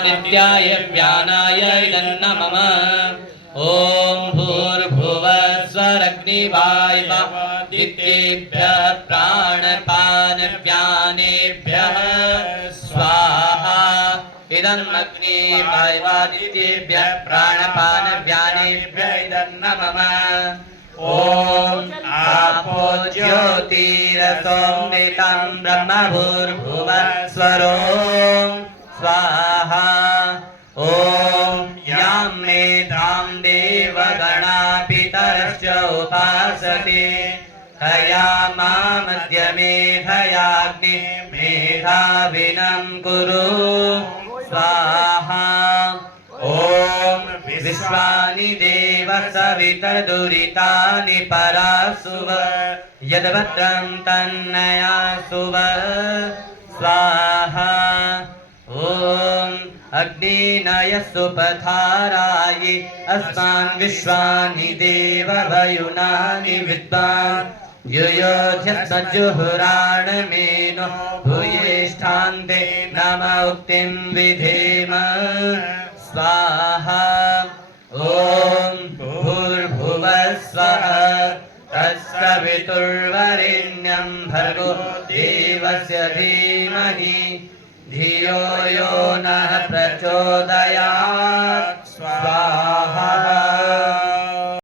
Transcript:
नित्याय व्यानाय इदन्नमम ॐ भूर्भुवस्वरग्निवायुवादित्येभ्यः प्राणपानव्यानेभ्यः स्वाहा इदन्नग्निवायुवादित्येभ्यः प्राणपानव्यानेभ्यः इदन्नमम ॐ आपो ज्योतिरसोमृतं ब्रह्मभूर्भुवस्वरो स्वाहा ॐ यां मेधां देवगणा पितरश्च उपासते तया मामद्य मेधयाग्नि मेधाविनं कुरु स्वाहा ॐ विश्वानि देव सवितर्दुरितानि परासुव यद्भद्रं तन्नयासुव स्वाहा ॐ अग्निनाय सुपथारायै अस्मान् विश्वानि देववयुनानि विद्वान् युयोध्यस्मज्जुहुराणमेनो भूयेष्ठान्ते नम उक्तिं विधेम स्वाहा ॐ भूर्भुवस्वः तत्सवितुर्वरेण्यं भर्गो देवस्य धीमहि धियो यो नः प्रचोदयात्।